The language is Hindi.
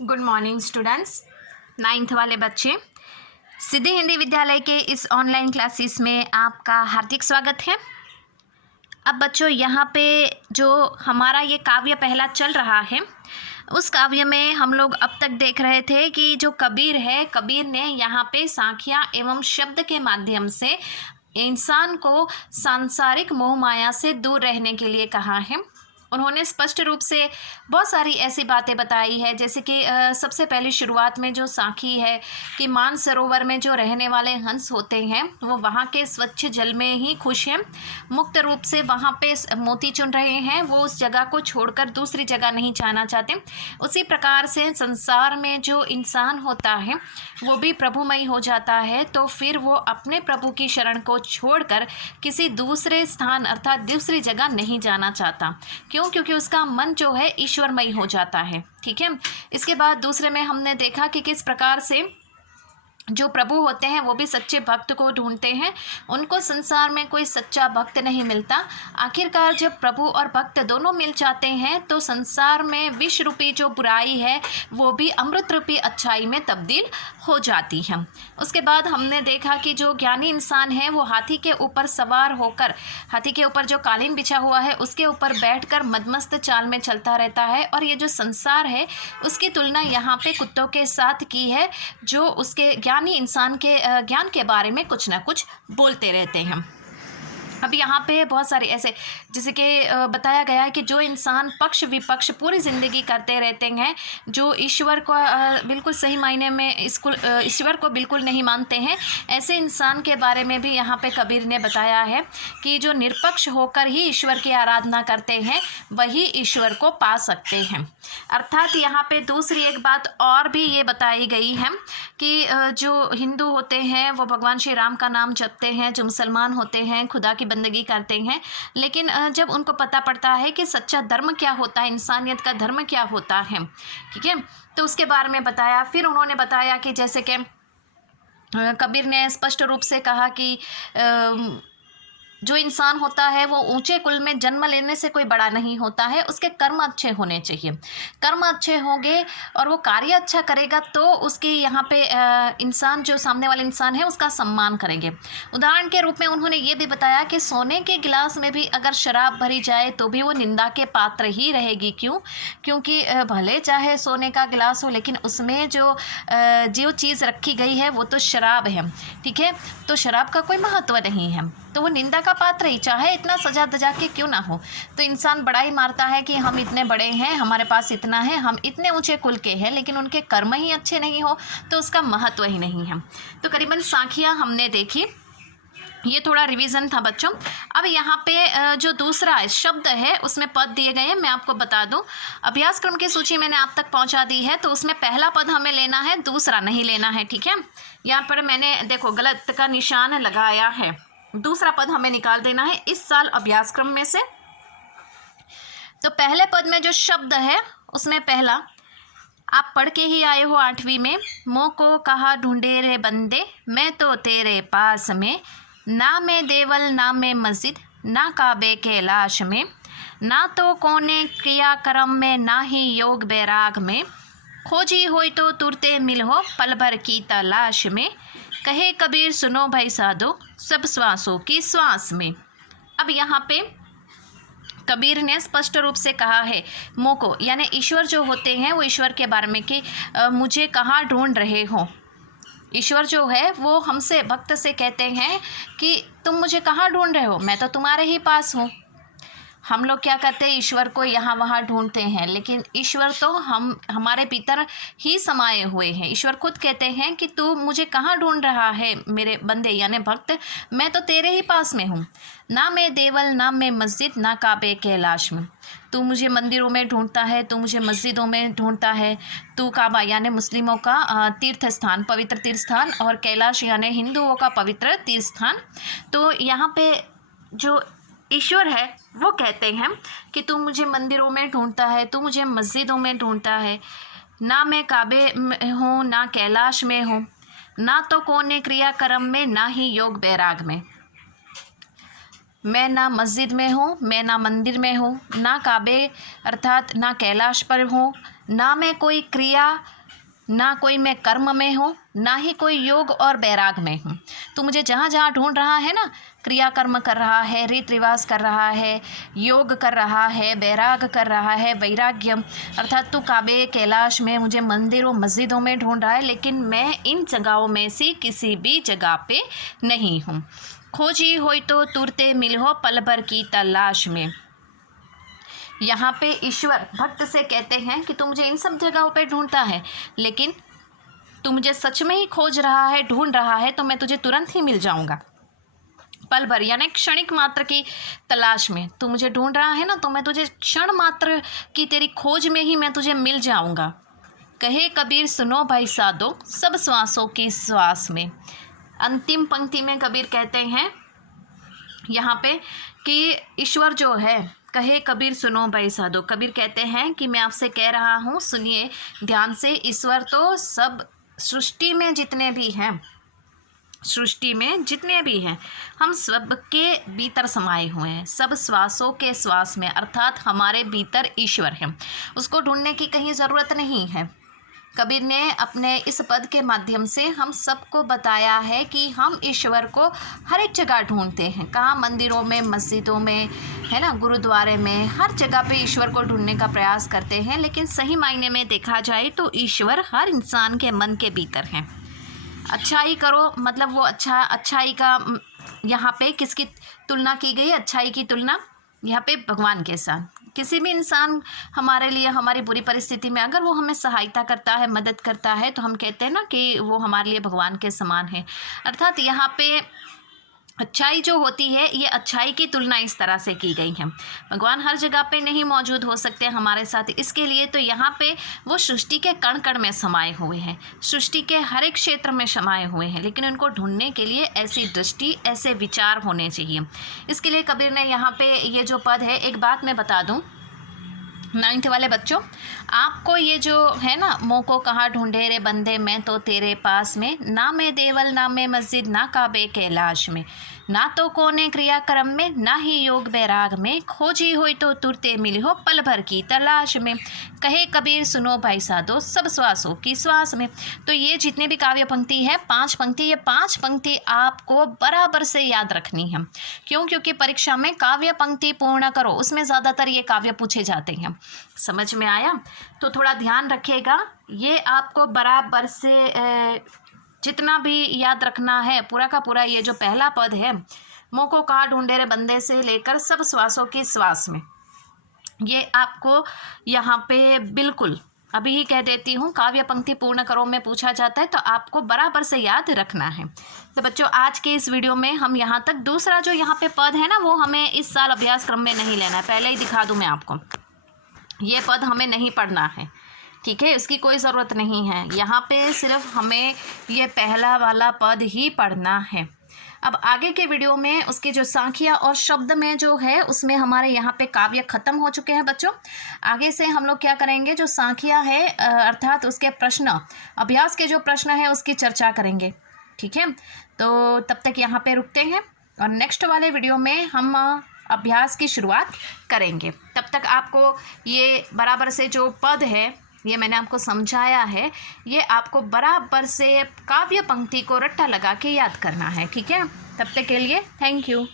Good morning students. 9th वाले बच्चे, सिद्धि हिंदी विद्यालय के इस ऑनलाइन क्लासेस में आपका हार्दिक स्वागत है। अब बच्चों, यहाँ पे जो हमारा ये काव्य पहला चल रहा है, उस काव्य में हम लोग अब तक देख रहे थे कि जो कबीर है, कबीर ने यहाँ पे सांख्या एवं शब्द के माध्यम से इंसान को सांसारिक मोह माया से दूर रहने के लिए कहा है। उन्होंने स्पष्ट रूप से बहुत सारी ऐसी बातें बताई है, जैसे कि सबसे पहले शुरुआत में जो साखी है कि मानसरोवर में जो रहने वाले हंस होते हैं वो वहाँ के स्वच्छ जल में ही खुश हैं, मुक्त रूप से वहाँ पे मोती चुन रहे हैं, वो उस जगह को छोड़कर दूसरी जगह नहीं जाना चाहते। उसी प्रकार से संसार में जो इंसान होता है वो भी प्रभुमय हो जाता है, तो फिर वो अपने प्रभु की शरण को छोड़कर किसी दूसरे स्थान अर्थात दूसरी जगह नहीं जाना चाहता। क्योंकि उसका मन जो है ईश्वरमय हो जाता है। ठीक है। इसके बाद दूसरे में हमने देखा कि किस प्रकार से जो प्रभु होते हैं वो भी सच्चे भक्त को ढूंढते हैं, उनको संसार में कोई सच्चा भक्त नहीं मिलता। आखिरकार जब प्रभु और भक्त दोनों मिल जाते हैं तो संसार में विष रूपी जो बुराई है वो भी अमृत रूपी अच्छाई में तब्दील हो जाती है। उसके बाद हमने देखा कि जो ज्ञानी इंसान है वो हाथी के ऊपर सवार होकर, हाथी के ऊपर जो कालीन बिछा हुआ है उसके ऊपर बैठकर मदमस्त चाल में चलता रहता है, और ये जो संसार है उसकी तुलना यहाँ पे कुत्तों के साथ की है, जो उसके ज्ञानी इंसान के ज्ञान के बारे में कुछ ना कुछ बोलते रहते हैं। अब यहाँ पे बहुत सारे ऐसे, जैसे कि बताया गया है कि जो इंसान पक्ष विपक्ष पूरी ज़िंदगी करते रहते हैं, जो ईश्वर को बिल्कुल सही मायने में ईश्वर को बिल्कुल नहीं मानते हैं, ऐसे इंसान के बारे में भी यहाँ पे कबीर ने बताया है कि जो निरपक्ष होकर ही ईश्वर की आराधना करते हैं वही ईश्वर को पा सकते हैं। अर्थात यहाँ पे दूसरी एक बात और भी ये बताई गई है कि जो हिंदू होते हैं वो भगवान श्री राम का नाम जपते हैं, जो मुसलमान होते हैं खुदा की बंदगी करते हैं, लेकिन जब उनको पता पड़ता है कि सच्चा धर्म क्या होता है, इंसानियत का धर्म क्या होता है, ठीक है, तो उसके बारे में बताया। फिर उन्होंने बताया कि जैसे कि कबीर ने स्पष्ट रूप से कहा कि जो इंसान होता है वो ऊंचे कुल में जन्म लेने से कोई बड़ा नहीं होता है, उसके कर्म अच्छे होने चाहिए। कर्म अच्छे होंगे और वो कार्य अच्छा करेगा तो उसकी यहाँ पे इंसान, जो सामने वाले इंसान है, उसका सम्मान करेंगे। उदाहरण के रूप में उन्होंने ये भी बताया कि सोने के गिलास में भी अगर शराब भरी जाए तो भी वो निंदा के पात्र ही रहेगी। क्यों? क्योंकि भले चाहे सोने का गिलास हो, लेकिन उसमें जो चीज़ रखी गई है वो तो शराब है। ठीक है, तो शराब का कोई महत्व नहीं है, तो वो निंदा का पात्र ही, चाहे इतना सजा धजा के क्यों ना हो। तो इंसान बड़ा ही मारता है कि हम इतने बड़े हैं, हमारे पास इतना है, हम इतने ऊंचे कुल के हैं, लेकिन उनके कर्म ही अच्छे नहीं हो तो उसका महत्व ही नहीं है। तो करीबन सांखिया हमने देखी, ये थोड़ा रिवीजन था बच्चों। अब यहाँ पे जो दूसरा शब्द है उसमें पद दिए गए हैं, मैं आपको बता दूं। अभ्यासक्रम की सूची मैंने आप तक पहुँचा दी है, तो उसमें पहला पद हमें लेना है, दूसरा नहीं लेना है। ठीक है, यहाँ पर मैंने देखो गलत का निशान लगाया है, दूसरा पद हमें निकाल देना है इस साल अभ्यासक्रम में से। तो पहले पद में जो शब्द है उसमें पहला आप पढ़ के ही आए हो 8वीं में, मोह को कहा ढूंढे रे बंदे, मैं तो तेरे पास में, ना मैं देवल ना मैं मस्जिद, ना काबे के लाश में, ना तो कोने क्रिया कर्म में, ना ही योग बैराग में, खोजी होई तो तुरते मिल हो पल भर की तलाश में, कहे कबीर सुनो भाई साधो सब श्वासों की श्वास में। अब यहाँ पे कबीर ने स्पष्ट रूप से कहा है मोह को, यानी ईश्वर जो होते हैं वो ईश्वर के बारे में कि मुझे कहाँ ढूंढ रहे हो। ईश्वर जो है वो हमसे, भक्त से कहते हैं कि तुम मुझे कहाँ ढूंढ रहे हो, मैं तो तुम्हारे ही पास हूँ। हम लोग क्या करते हैं, ईश्वर को यहाँ वहाँ ढूंढते हैं, लेकिन ईश्वर तो हमारे भीतर ही समाये हुए हैं। ईश्वर खुद कहते हैं कि तू मुझे कहाँ ढूंढ रहा है मेरे बंदे यानी भक्त, मैं तो तेरे ही पास में हूँ। ना मैं देवल ना मैं मस्जिद, ना काबे कैलाश में, तू मुझे मंदिरों में ढूंढता है, तू मुझे मस्जिदों में ढूंढता है, तू काबा यानी मुस्लिमों का तीर्थ स्थान, पवित्र तीर्थ स्थान, और कैलाश यानी हिंदुओं का पवित्र तीर्थ स्थान। तो यहाँ पे जो ईश्वर है वो कहते हैं कि तू मुझे मंदिरों में ढूंढता है, तू मुझे मस्जिदों में ढूंढता है, ना मैं काबे में हूँ ना कैलाश में हूँ, ना तो कोने क्रिया कर्म में, ना ही योग बैराग में। मैं ना मस्जिद में हूँ, मैं ना मंदिर में हूँ, ना काबे अर्थात ना कैलाश पर हूँ, ना मैं कोई क्रिया, ना कोई मैं कर्म में हूँ, ना ही कोई योग और वैराग में हूँ। तू मुझे जहाँ जहाँ ढूंढ रहा है ना, क्रिया कर्म कर रहा है, रीत रिवाज कर रहा है, योग कर रहा है, वैराग कर रहा है, वैराग्यम, अर्थात तू काबे कैलाश में मुझे मंदिरों मस्जिदों में ढूंढ रहा है, लेकिन मैं इन जगहों में से किसी भी जगह पे नहीं हूँ। खोजी होई तो तुरते मिल हो पल भर की तलाश में। यहाँ पे ईश्वर भक्त से कहते हैं कि तू मुझे इन सब जगहों पे ढूंढता है, लेकिन तू मुझे सच में ही खोज रहा है, ढूंढ रहा है, तो मैं तुझे तुरंत ही मिल जाऊंगा। पल भर यानी क्षणिक मात्र की तलाश में तू मुझे ढूंढ रहा है ना, तो मैं तुझे क्षण मात्र की तेरी खोज में ही मैं तुझे मिल जाऊंगा। कहे कबीर सुनो भाई साधो सब श्वासों की श्वास में। अंतिम पंक्ति में कबीर कहते हैं यहाँ पे कि ईश्वर जो है, कहे कबीर सुनो भाई साधो, कबीर कहते हैं कि मैं आपसे कह रहा हूँ, सुनिए ध्यान से, ईश्वर तो सब सृष्टि में जितने भी हैं, सृष्टि में जितने भी हैं, हम सबके भीतर समाये हुए हैं, सब श्वासों के श्वास में, अर्थात हमारे भीतर ईश्वर है, उसको ढूंढने की कहीं ज़रूरत नहीं है। कबीर ने अपने इस पद के माध्यम से हम सबको बताया है कि हम ईश्वर को हर एक जगह ढूंढते हैं। कहाँ? मंदिरों में, मस्जिदों में, है ना, गुरुद्वारे में, हर जगह पे ईश्वर को ढूंढने का प्रयास करते हैं, लेकिन सही मायने में देखा जाए तो ईश्वर हर इंसान के मन के भीतर है। अच्छाई करो, मतलब वो अच्छाई का यहाँ पे किसकी तुलना की गई? अच्छाई की तुलना यहाँ पे भगवान के साथ। किसी भी इंसान हमारे लिए, हमारी बुरी परिस्थिति में अगर वो हमें सहायता करता है, मदद करता है, तो हम कहते हैं ना कि वो हमारे लिए भगवान के समान है। अर्थात यहाँ पे अच्छाई जो होती है, ये अच्छाई की तुलना इस तरह से की गई है। भगवान हर जगह पे नहीं मौजूद हो सकते हमारे साथ, इसके लिए तो यहाँ पे वो सृष्टि के कण कण में समाये हुए हैं, सृष्टि के हर एक क्षेत्र में समाये हुए हैं, लेकिन उनको ढूंढने के लिए ऐसी दृष्टि, ऐसे विचार होने चाहिए। इसके लिए कबीर ने यहाँ पे ये जो पद है, एक बात मैं बता दूँ 9th वाले बच्चों, आपको ये जो है ना, मों को कहाँ ढूंढे रे बंदे मैं तो तेरे पास में, ना मैं देवल ना मैं मस्जिद ना काबे कैलाश में, ना तो कोने क्रियाक्रम में ना ही योग बैराग में, खोजी हुई तो तुरते मिली हो पल भर की तलाश में। कहे कबीर सुनो भाई साधो सब श्वासों की श्वास में। तो ये जितने भी काव्य पंक्ति है, 5 पंक्ति, ये 5 पंक्ति आपको बराबर से याद रखनी है। क्यों? क्योंकि परीक्षा में काव्य पंक्ति पूर्ण करो, उसमें ज़्यादातर ये काव्य पूछे जाते हैं। समझ में आया? तो थोड़ा ध्यान रखिएगा, ये आपको बराबर से जितना भी याद रखना है, पूरा का पूरा। ये जो पहला पद है, मों को कहाँ ढूंढे रे बंदे से लेकर सब श्वासों के श्वास में, ये आपको यहाँ पे बिल्कुल अभी ही कह देती हूँ, काव्य पंक्ति पूर्ण करो में पूछा जाता है, तो आपको बराबर से याद रखना है। तो बच्चों, आज के इस वीडियो में हम यहाँ तक, दूसरा जो यहाँ पे पद है ना, वो हमें इस साल अभ्यास क्रम में नहीं लेना है, पहले ही दिखा दूँ मैं आपको। ये पद हमें नहीं पढ़ना है, ठीक है, इसकी कोई ज़रूरत नहीं है। यहाँ पे सिर्फ हमें ये पहला वाला पद ही पढ़ना है। अब आगे के वीडियो में उसके जो सांख्या और शब्द में जो है, उसमें हमारे यहाँ पे काव्य खत्म हो चुके हैं बच्चों। आगे से हम लोग क्या करेंगे, जो सांख्या है अर्थात उसके प्रश्न, अभ्यास के जो प्रश्न है, उसकी चर्चा करेंगे, ठीक है। तो तब तक यहाँ पे रुकते हैं और नेक्स्ट वाले वीडियो में हम अभ्यास की शुरुआत करेंगे। तब तक आपको ये बराबर से जो पद है, ये मैंने आपको समझाया है, ये आपको बराबर से काव्य पंक्ति को रट्टा लगा के याद करना है, ठीक है। तब तक के लिए थैंक यू।